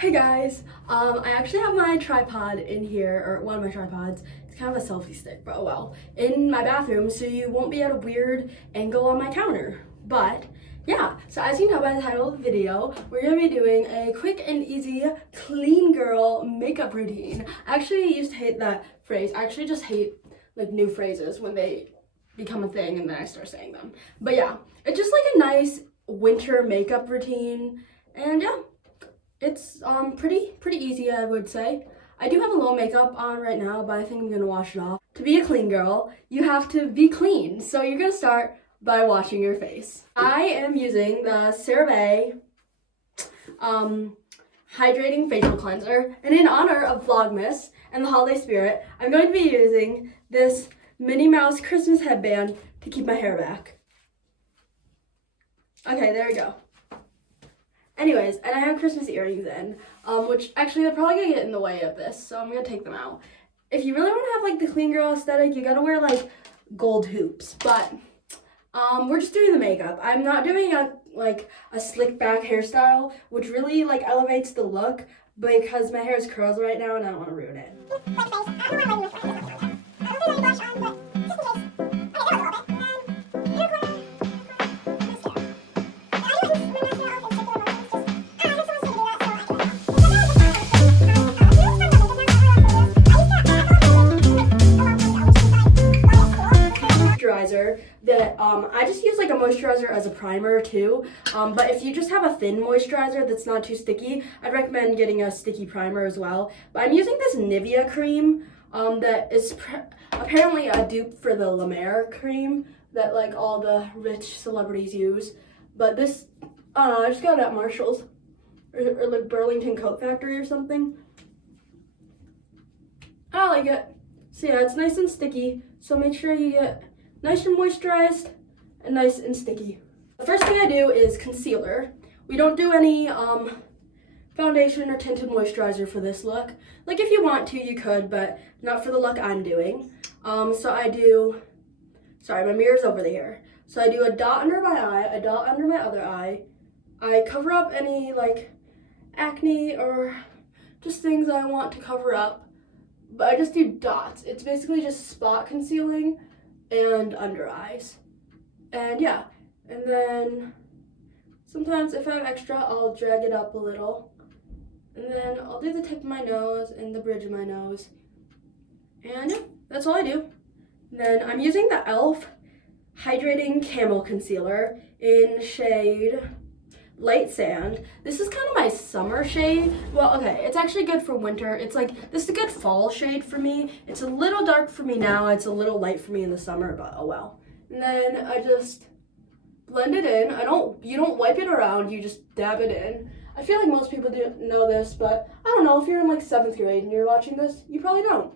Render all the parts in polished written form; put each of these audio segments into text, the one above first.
Hey guys, I actually have my tripod in here, or one of my tripods. It's kind of a selfie stick, but oh well, in my bathroom, so you won't be at a weird angle on my counter. But yeah, so as you know by the title of the video, we're gonna be doing a quick and easy clean girl makeup routine. I actually used to hate that phrase. I actually just hate like new phrases when they become a thing and then I start saying them. But yeah, it's just like a nice winter makeup routine, and yeah. It's pretty easy, I would say. I do have a little makeup on right now, but I think I'm gonna wash it off. To be a clean girl, you have to be clean. So you're gonna start by washing your face. I am using the Cera hydrating facial cleanser, and in honor of Vlogmas and the holiday spirit, I'm going to be using this Minnie Mouse Christmas headband to keep my hair back. Okay, there we go. Anyways, and I have Christmas earrings in, which actually they're probably gonna get in the way of this, so I'm gonna take them out. If you really want to have like the clean girl aesthetic, you gotta wear like gold hoops, but we're just doing the makeup. I'm not doing a slick back hairstyle, which really like elevates the look, because my hair is curls right now and I don't want to ruin it. That I just use like a moisturizer as a primer too, but if you just have a thin moisturizer that's not too sticky, I'd recommend getting a sticky primer as well. But I'm using this Nivea cream that is apparently a dupe for the La Mer cream that like all the rich celebrities use. But this, I don't know, I just got it at Marshall's or like Burlington Coat Factory or something. I like it. So yeah, it's nice and sticky, so make sure you get nice and moisturized and nice and sticky. The first thing I do is concealer. We don't do any foundation or tinted moisturizer for this look. Like if you want to, you could, but not for the look I'm doing. So I do, sorry, my mirror's over there. So I do a dot under my eye, a dot under my other eye. I cover up any like acne or just things I want to cover up, but I just do dots. It's basically just spot concealing and under eyes. And yeah, and then sometimes if I have extra, I'll drag it up a little. And then I'll do the tip of my nose and the bridge of my nose. And yeah, that's all I do. And then I'm using the e.l.f. Hydrating Camo Concealer in shade Light Sand. This is kind of my summer shade. Well, okay, it's actually good for winter. It's like, this is a good fall shade for me. It's a little dark for me now. It's a little light for me in the summer, but oh well. And then I just blend it in. You don't wipe it around, you just dab it in. I feel like most people do know this, but I don't know, if you're in like 7th grade and you're watching this, you probably don't.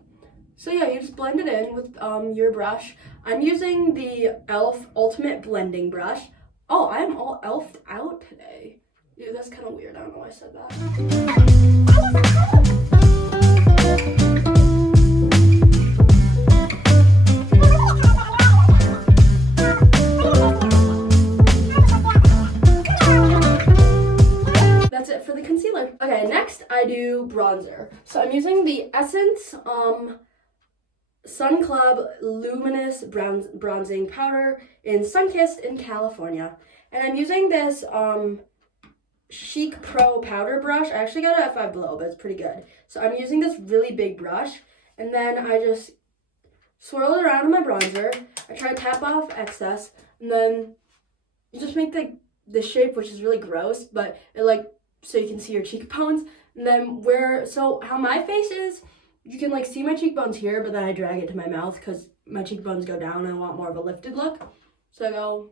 So yeah, you just blend it in with your brush. I'm using the e.l.f. Ultimate Blending Brush. Oh, I'm all elfed out today. Dude, that's kind of weird. I don't know why I said that. That's it for the concealer. Okay, next I do bronzer. So I'm using the Essence Sun Club Luminous Bronzing Powder in Sunkissed in California. And I'm using this Chic Pro powder brush. I actually got it at Five Below, but it's pretty good. So I'm using this really big brush, and then I just swirl it around in my bronzer. I try to tap off excess, and then you just make this shape, which is really gross, but it like, so you can see your cheekbones. And then how my face is, you can like see my cheekbones here, but then I drag it to my mouth because my cheekbones go down and I want more of a lifted look. So I go,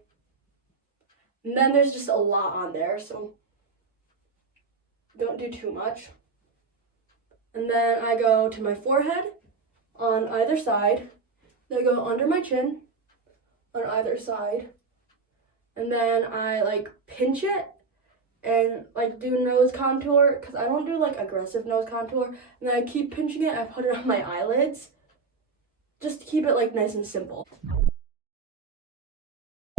and then there's just a lot on there, so don't do too much. And then I go to my forehead on either side. Then I go under my chin on either side. And then I like pinch it and like do nose contour, because I don't do like aggressive nose contour, and then I keep pinching it. I put it on my eyelids just to keep it like nice and simple.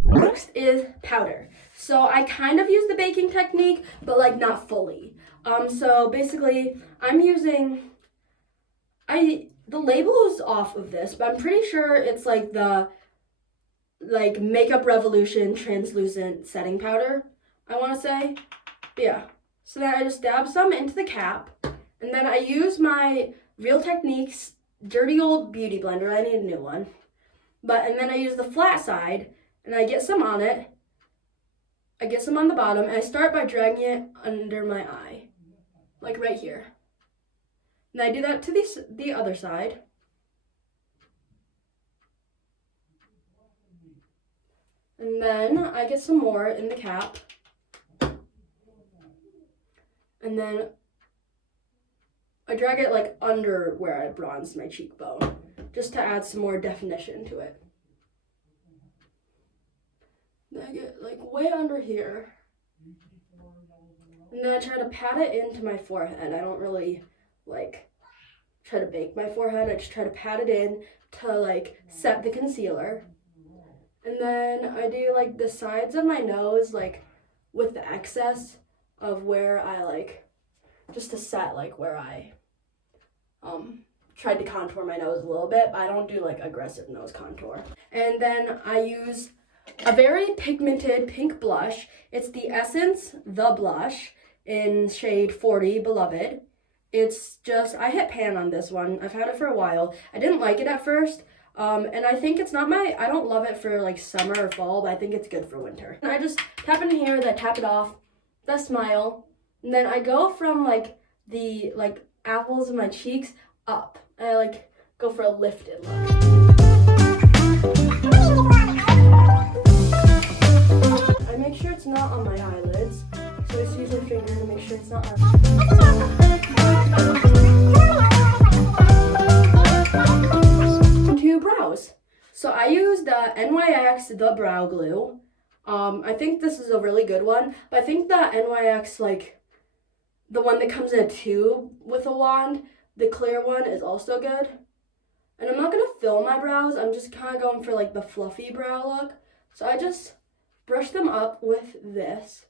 Next is powder. So I kind of use the baking technique, but like not fully. So basically I'm using, the label is off of this, but I'm pretty sure it's like the Makeup Revolution translucent setting powder, I want to say. But yeah, so then I just dab some into the cap, and then I use my Real Techniques dirty old beauty blender. I need a new one. And then I use the flat side, and I get some on it. I get some on the bottom, and I start by dragging it under my eye, like right here. And I do that to the other side. And then I get some more in the cap. And then I drag it like under where I bronzed my cheekbone, just to add some more definition to it. Then I get like way under here. And then I try to pat it into my forehead. I don't really like try to bake my forehead. I just try to pat it in to like set the concealer. And then I do like the sides of my nose, like with the excess of where I like, just to set like where I tried to contour my nose a little bit, but I don't do like aggressive nose contour. And then I use a very pigmented pink blush. It's the Essence The Blush in shade 40 Beloved. It's just, I hit pan on this one. I've had it for a while. I didn't like it at first. And I think it's not I don't love it for like summer or fall, but I think it's good for winter. And I just tap in here, then tap it off, then smile. And then I go from like the apples of my cheeks up. And I like go for a lifted look. I make sure it's not on my eyelids. So I just use my finger to make sure it's not brows. So I use the NYX The Brow Glue. I think this is a really good one, but I think the NYX, like the one that comes in a tube with a wand, the clear one, is also good. And I'm not gonna fill my brows, I'm just kind of going for like the fluffy brow look. So I just brush them up with this.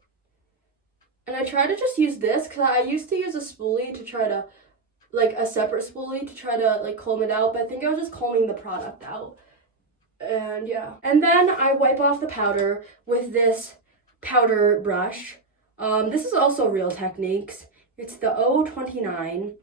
And I try to just use this because I used to use a spoolie to try to, like a separate spoolie to try to like comb it out, but I think I was just combing the product out. And yeah. And then I wipe off the powder with this powder brush. This is also Real Techniques. It's the 029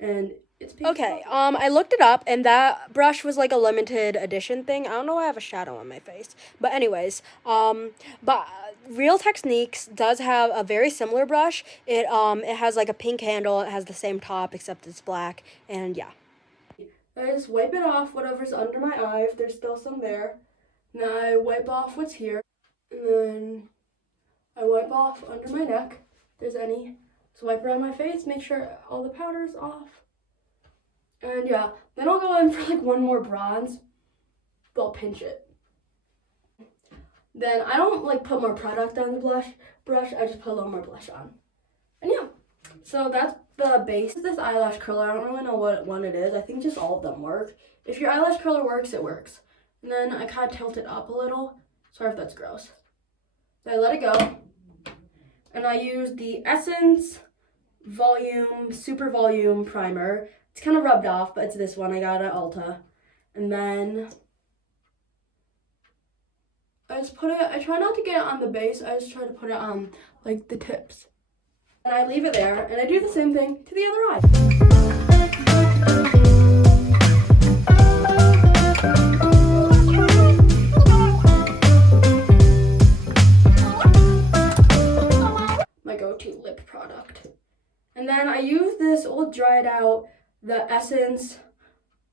and it's pink. Okay, I looked it up and that brush was like a limited edition thing. I don't know why I have a shadow on my face. But anyways, but Real Techniques does have a very similar brush. It has like a pink handle, it has the same top except it's black, and yeah. I just wipe it off whatever's under my eye if there's still some there. And then I wipe off what's here. And then I wipe off under my neck if there's any. So wipe around my face, make sure all the powder's off. And yeah, then I'll go in for like one more bronze, but I'll pinch it. Then I don't like put more product on the brush, I just put a little more blush on. And yeah, so that's the base. This eyelash curler, I don't really know what one it is. I think just all of them work. If your eyelash curler works, it works. And then I kind of tilt it up a little. Sorry if that's gross. So I let it go. And I use the Essence Super Volume Primer. It's kind of rubbed off, but it's this one I got at Ulta. And then I just put it, I try not to get it on the base, I just try to put it on like the tips. And I leave it there, and I do the same thing to the other eye. My go-to lip product. And then I use this old dried out, the Essence,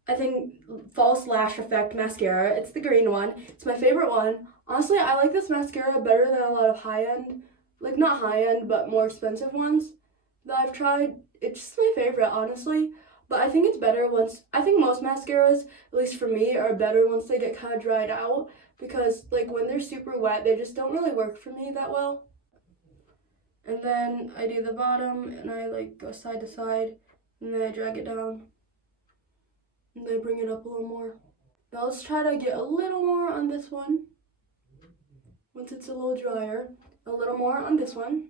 I think, False Lash Effect mascara. It's the green one. It's my favorite one. Honestly, I like this mascara better than a lot of high-end, like not high-end, but more expensive ones that I've tried. It's just my favorite, honestly. But I think it's better I think most mascaras, at least for me, are better once they get kind of dried out. Because, like, when they're super wet, they just don't really work for me that well. And then I do the bottom, and I, like, go side to side. And then I drag it down. And then I bring it up a little more. Now let's try to get a little more on this one. Once it's a little drier. a little more on this one.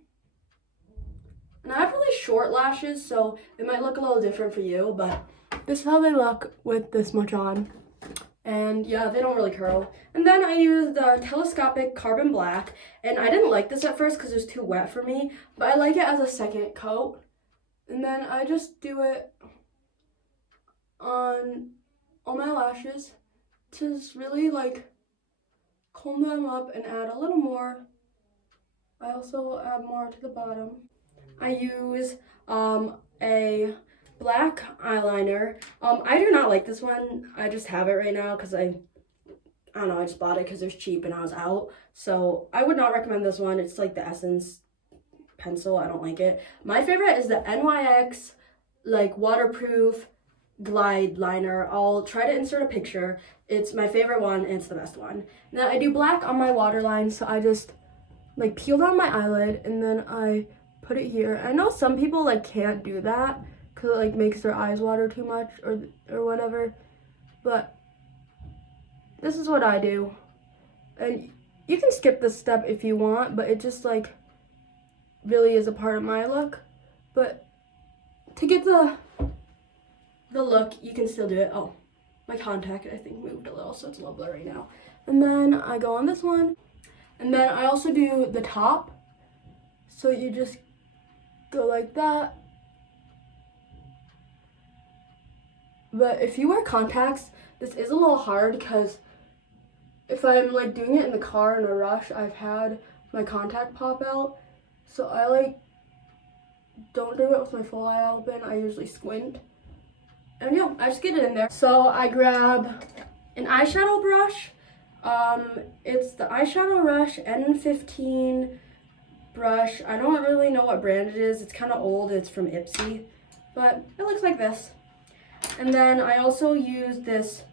And I have really short lashes, so it might look a little different for you, but this is how they look with this much on. And yeah, they don't really curl. And then I use the telescopic carbon black, and I didn't like this at first because it was too wet for me, but I like it as a second coat. And then I just do it on all my lashes to just really like comb them up and add a little more. I also add more to the bottom. I use a black eyeliner. I do not like this one. I just have it right now because I don't know, I just bought it because it was cheap and I was out. So I would not recommend this one. It's like the Essence pencil. I don't like it. My favorite is the NYX like waterproof glide liner. I'll try to insert a picture. It's my favorite one and it's the best one. Now I do black on my waterline, so I just like peel down my eyelid and then I put it here. I know some people like can't do that because it like makes their eyes water too much or whatever, but this is what I do. And you can skip this step if you want, but it just like really is a part of my look. But to get the look, you can still do it. Oh, my contact I think moved a little, so it's a little blurry now. And then I go on this one, and then I also do the top. So you just go like that. But if you wear contacts, this is a little hard because if I'm like doing it in the car in a rush, I've had my contact pop out. So I like don't do it with my full eye open. I usually squint. And yeah, I just get it in there. So I grab an eyeshadow brush. It's the Eyeshadow Rush N15 brush. I don't really know what brand it is. It's kind of old. It's from Ipsy, but it looks like this. And then I also use this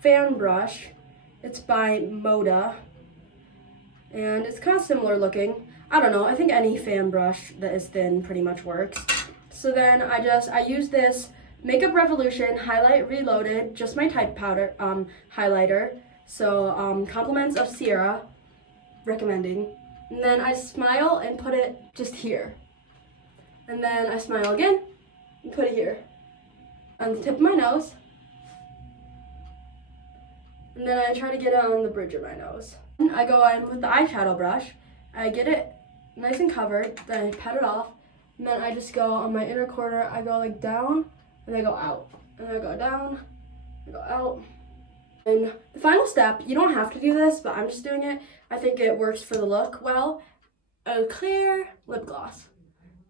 fan brush. It's by Moda, and it's kind of similar looking. I don't know, I think any fan brush that is thin pretty much works. So then I use this Makeup Revolution Highlight Reloaded, just my type powder highlighter. So compliments of Cera, recommending. And then I smile and put it just here. And then I smile again and put it here on the tip of my nose. And then I try to get it on the bridge of my nose. I go in with the eyeshadow brush. I get it nice and covered, then I pat it off. And then I just go on my inner corner. I go like down, and I go out. And I go down, I go out. And the final step, you don't have to do this, but I'm just doing it. I think it works for the look well. A clear lip gloss.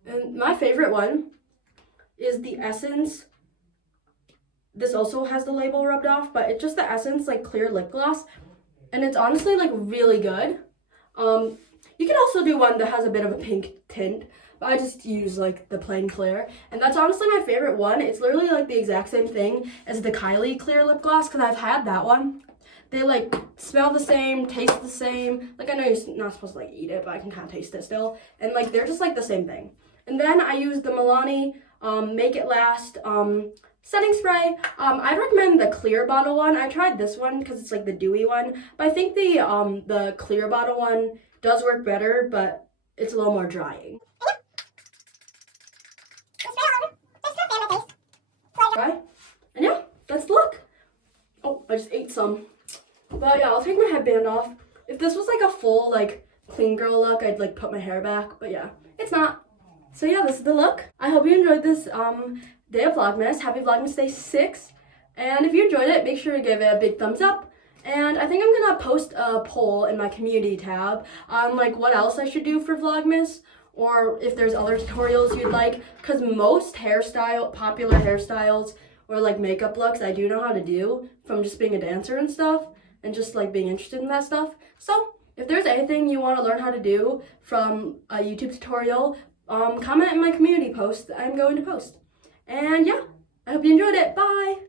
And my favorite one is the Essence. This also has the label rubbed off, but it's just the Essence like clear lip gloss, and it's honestly like really good. You can also do one that has a bit of a pink tint, but I just use like the plain clear, and that's honestly my favorite one. It's literally like the exact same thing as the Kylie clear lip gloss because I've had that one. They like smell the same, taste the same. Like I know you're not supposed to like eat it, but I can kind of taste it still, and like they're just like the same thing. And then I use the Milani Make It Last setting spray. I'd recommend the clear bottle one. I tried this one because it's like the dewy one, but I think the clear bottle one does work better, but it's a little more drying. Right? And yeah, that's the look. Oh, I just ate some. But yeah, I'll take my headband off. If this was like a full like clean girl look, I'd like put my hair back, but yeah, it's not. So yeah, this is the look. I hope you enjoyed this day of Vlogmas. Happy Vlogmas Day 6. And if you enjoyed it, make sure to give it a big thumbs up. And I think I'm gonna post a poll in my community tab on like what else I should do for Vlogmas, or if there's other tutorials you'd like, because most popular hairstyles or like makeup looks I do know how to do from just being a dancer and stuff, and just like being interested in that stuff. So if there's anything you want to learn how to do from a YouTube tutorial, comment in my community post that I'm going to post. And yeah, I hope you enjoyed it. Bye!